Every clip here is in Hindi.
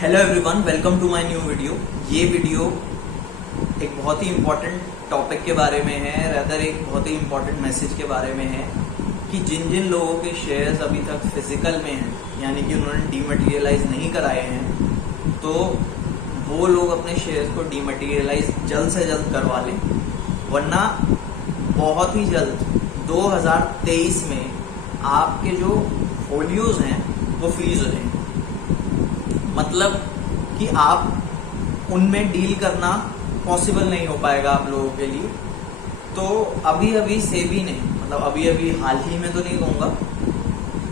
Hello everyone, welcome to my new video. ये वीडियो एक बहुत ही इम्पोर्टेंट टॉपिक के बारे में है, रदर एक बहुत ही इम्पोर्टेंट मैसेज के बारे में है कि जिन जिन लोगों के शेयर्स अभी तक फिजिकल में हैं, यानी कि उन्होंने डीमटेरियलाइज नहीं कराए हैं, तो वो लोग अपने शेयर्स को डीमटेरियलाइज जल्द से जल्द करवा लें, वरना बहुत ही जल्द 2023 में आपके जो फोलियोज हैं वो फ्रीज हो जाएंगे। मतलब कि आप उनमें डील करना पॉसिबल नहीं हो पाएगा आप लोगों के लिए। तो अभी अभी सेबी ने, मतलब अभी अभी हाल ही में तो नहीं कहूँगा,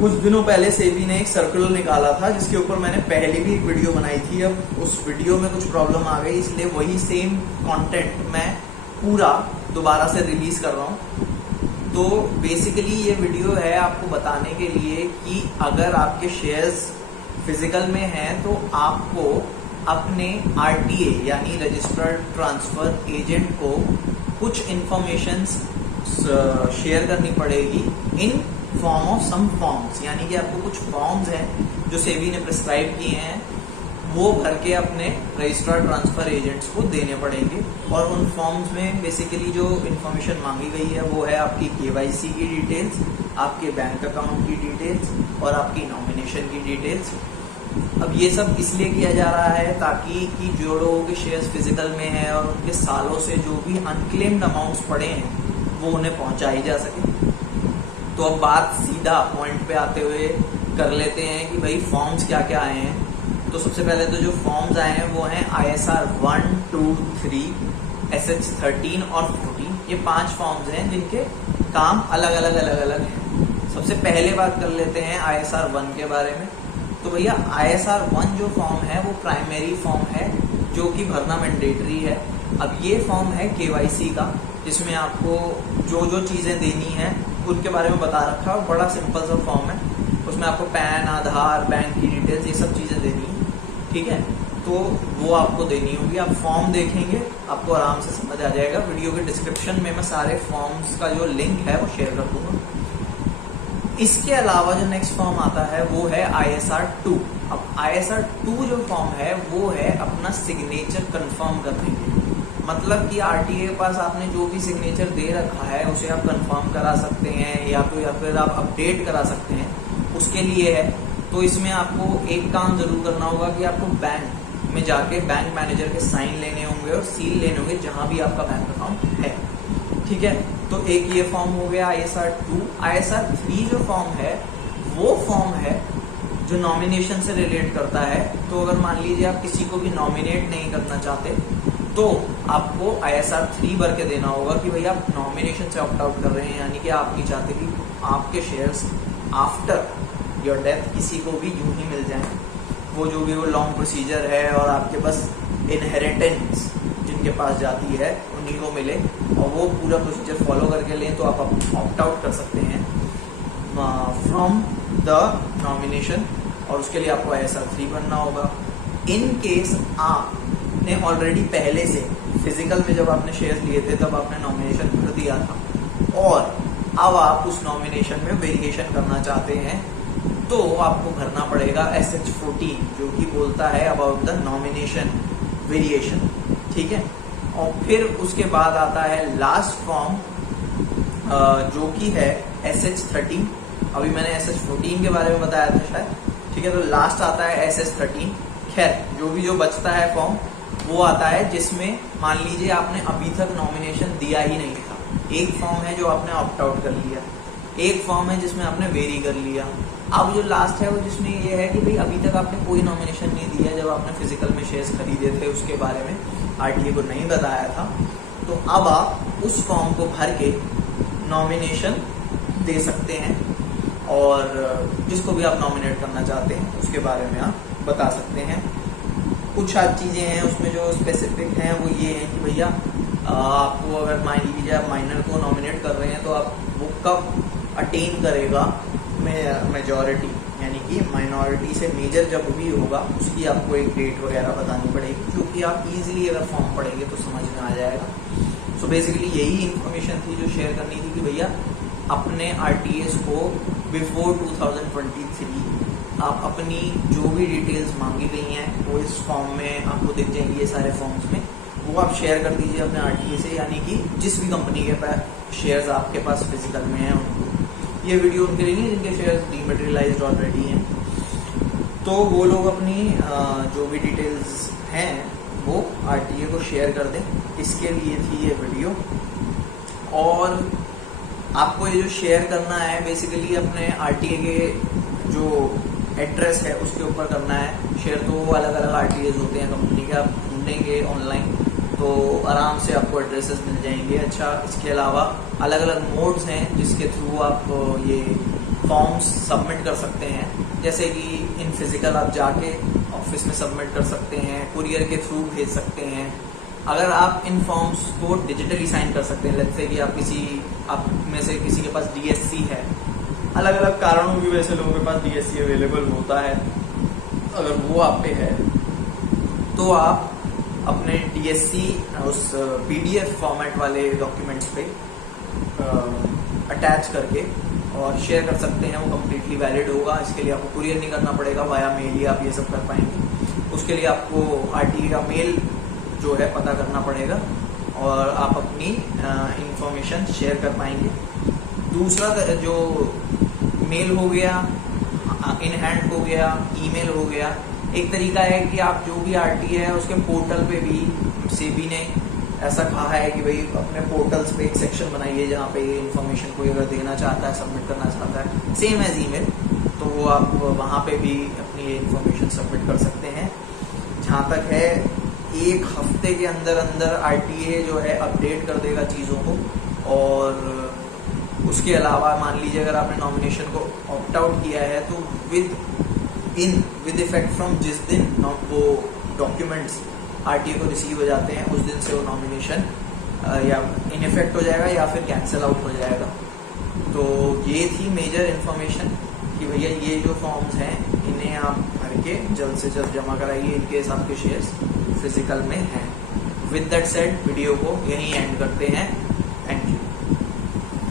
कुछ दिनों पहले सेबी ने एक सर्कुलर निकाला था जिसके ऊपर मैंने पहले भी एक वीडियो बनाई थी। अब उस वीडियो में कुछ प्रॉब्लम आ गई, इसलिए वही सेम कंटेंट मैं पूरा दोबारा से रिलीज कर रहा हूँ। तो बेसिकली ये वीडियो है आपको बताने के लिए कि अगर आपके शेयर्स फिजिकल में हैं तो आपको अपने आरटीए यानी रजिस्टर्ड ट्रांसफर एजेंट को कुछ इंफॉर्मेशन शेयर करनी पड़ेगी in form of some forms, यानी कि आपको कुछ फॉर्म्स हैं जो सेबी ने प्रिस्क्राइब किए हैं, वो भर के अपने रजिस्टर्ड ट्रांसफर एजेंट्स को देने पड़ेंगे। और उन फॉर्म्स में बेसिकली जो इन्फॉर्मेशन मांगी गई है वो है आपकी केवाईसी की डिटेल्स, आपके बैंक अकाउंट की डिटेल्स और आपकी नॉमिनेशन की डिटेल्स। अब ये सब इसलिए किया जा रहा है ताकि कि जो लोगों के शेयर्स फिजिकल में हैं और उनके सालों से जो भी अनक्लेम्ड अमाउंट्स पड़े हैं वो उन्हें पहुंचाई जा सके। तो अब बात सीधा पॉइंट पे आते हुए कर लेते हैं कि भाई फॉर्म्स क्या क्या आए हैं। तो सबसे पहले तो जो फॉर्म्स आए हैं वो हैं ISR 1, 2, 3, SH 13 और 14। ये 5 फॉर्म्स हैं जिनके काम अलग अलग हैं। सबसे पहले बात कर लेते हैं ISR 1 के बारे में। तो भैया ISR 1 जो फॉर्म है वो प्राइमरी फॉर्म है जो कि भरना मैंडेटरी है। अब ये फॉर्म है केवाईसी का, जिसमें आपको जो जो चीजें देनी है उनके बारे में बता रखा है। बड़ा सिंपल सा फॉर्म है, उसमें आपको पैन, आधार, बैंक की डिटेल्स, ये सब चीजें देनी है, ठीक है। तो वो आपको देनी होगी। आप फॉर्म देखेंगे आपको आराम से समझ आ जाएगा। वीडियो के डिस्क्रिप्शन में मैं सारे फॉर्म्स का जो लिंक है वो शेयर कर दूंगा। इसके अलावा जो नेक्स्ट फॉर्म आता है वो है ISR 2। अब ISR 2 जो फॉर्म है वो है अपना सिग्नेचर कंफर्म करने के लिए। मतलब कि आरटीए के पास आपने जो भी सिग्नेचर दे रखा है उसे आप कंफर्म करा सकते हैं या फिर आप अपडेट करा सकते हैं, उसके लिए है। तो इसमें आपको एक काम जरूर करना होगा कि आपको बैंक में जाके बैंक मैनेजर के साइन लेने होंगे और सील लेने होंगे जहां भी आपका बैंक अकाउंट है, ठीक है। तो एक ये फॉर्म हो गया ISR 2। ISR 3 जो फॉर्म है वो फॉर्म है जो नॉमिनेशन से रिलेट करता है। तो अगर मान लीजिए आप किसी को भी नॉमिनेट नहीं करना चाहते तो आपको ISR 3 भर के देना होगा कि भाई आप नॉमिनेशन से ऑप्ट आउट कर रहे हैं, यानी कि आप नहीं चाहते कि आपके शेयर्स आफ्टर योर डेथ किसी को भी यूं ही मिल जाए। वो जो भी वो लॉन्ग प्रोसीजर है और आपके बस इनहेरिटेंस जिनके पास जाती है उन्हीं को मिले और वो पूरा प्रोसीजर फॉलो करके लें, तो आप ऑप्ट आउट कर सकते हैं फ्रॉम द नॉमिनेशन। और उसके लिए आपको ISR 3 बनना होगा। इन केस आपने ऑलरेडी पहले से फिजिकल में जब आपने शेयर्स लिए थे तब आपने नॉमिनेशन भर दिया था और अब आप उस नॉमिनेशन में वेरिएशन करना चाहते हैं तो आपको भरना पड़ेगा SH 14 जो कि बोलता है अबाउट द नॉमिनेशन वेरिएशन, ठीक है। और फिर उसके बाद आता है लास्ट फॉर्म जो कि है SH 13। अभी मैंने SH 14 के बारे में बताया था शायद, ठीक है। तो लास्ट आता है SH 13। खैर जो बचता है फॉर्म वो आता है जिसमें मान लीजिए आपने अभी तक नॉमिनेशन दिया ही नहीं था। एक फॉर्म है जो आपने ऑप्ट आउट कर लिया, एक फॉर्म है जिसमें आपने वेरी कर लिया। अब जो लास्ट है वो जिसमें ये है कि भाई अभी तक आपने कोई नॉमिनेशन नहीं दिया, जब आपने फिजिकल में शेयर्स खरीदे थे उसके बारे में आरटीए को नहीं बताया था। तो अब आप उस फॉर्म को भर के नॉमिनेशन दे सकते हैं और जिसको भी आप नॉमिनेट करना चाहते हैं उसके बारे में आप बता सकते हैं। कुछ चीज़ें हैं उसमें जो स्पेसिफिक हैं वो ये हैं कि भैया आपको अगर मान लीजिए आप माइनर को नॉमिनेट कर रहे हैं तो आप वो कब अटेन करेगा मेजॉरिटी, यानी कि माइनॉरिटी से मेजर जब भी होगा उसकी आपको एक डेट वगैरह बतानी पड़ेगी, क्योंकि आप इजीली अगर फॉर्म पढ़ेंगे तो समझ में आ जाएगा। सो बेसिकली यही इन्फॉर्मेशन थी जो शेयर करनी थी कि भैया अपने आरटीएस को बिफोर 2023 आप अपनी जो भी डिटेल्स मांगी गई हैं वो इस फॉर्म में आपको दिख जाएंगी, ये सारे फॉर्म्स में, वो आप शेयर कर दीजिए अपने आरटीए से, यानी कि जिस भी कंपनी के शेयर्स आपके पास फिजिकल में हैं उनको। ये वीडियो उनके लिए नहीं जिनके शेयर्स डीमैटेरियलाइज्ड ऑलरेडी हैं, तो वो लोग अपनी जो भी डिटेल्स हैं वो आरटीए को शेयर कर दें। इसके लिए थी ये वीडियो। और आपको ये जो शेयर करना है बेसिकली अपने आरटीए के जो एड्रेस है उसके ऊपर करना है शेयर। तो वो अलग अलग आरटीएस होते हैं कंपनी के, आप ढूंढेंगे ऑनलाइन तो आराम से आपको एड्रेसेस मिल जाएंगे। अच्छा, इसके अलावा अलग अलग मोड्स हैं जिसके थ्रू आप ये फॉर्म्स सबमिट कर सकते हैं, जैसे कि इन फिजिकल आप जाके ऑफिस में सबमिट कर सकते हैं, कुरियर के थ्रू भेज सकते हैं। अगर आप इन फॉर्म्स को डिजिटली साइन कर सकते हैं, जैसे कि आप में से किसी के पास डीएससी है, अलग अलग कारणों की वजह से लोगों के पास डीएससी अवेलेबल होता है, अगर वो आप पे है तो आप अपने डीएससी उस पीडीएफ फॉर्मेट वाले डॉक्यूमेंट्स पे अटैच करके और शेयर कर सकते हैं। वो कम्प्लीटली वैलिड होगा। इसके लिए आपको कुरियर नहीं करना पड़ेगा, वाया मेल ही आप ये सब कर पाएंगे। उसके लिए आपको आरटीए का मेल जो है पता करना पड़ेगा और आप अपनी इंफॉर्मेशन शेयर कर पाएंगे। दूसरा जो मेल हो गया, इन हैंड हो गया, ईमेल हो गया। एक तरीका है कि आप जो भी आरटीए है उसके पोर्टल पे भी सेबी ने ऐसा कहा है कि भाई अपने पोर्टल्स पे एक सेक्शन बनाइए जहाँ पे ये इन्फॉर्मेशन कोई अगर देना चाहता है, सबमिट करना चाहता है, सेम एज ईमेल, तो वो आप वहाँ पे भी अपनी ये इन्फॉर्मेशन सबमिट कर सकते हैं। जहाँ तक है 1 हफ्ते के अंदर अंदर आरटीए जो है अपडेट कर देगा चीज़ों को। और उसके अलावा मान लीजिए अगर आपने नॉमिनेशन को ऑप्ट आउट किया है तो विद इफेक्ट फ्रॉम जिस दिन वो डॉक्यूमेंट्स आरटीए को रिसीव हो जाते हैं उस दिन से वो नॉमिनेशन या इन इफेक्ट हो जाएगा या फिर कैंसिल आउट हो जाएगा। तो ये थी मेजर इन्फॉर्मेशन कि भैया ये जो फॉर्म्स हैं इन्हें आप भर के जल्द से जल्द जमा कराइए इनकेस आपके शेयर्स फिजिकल में हैं। विद दैट सेड वीडियो को यहीं एंड करते हैं। Thank you.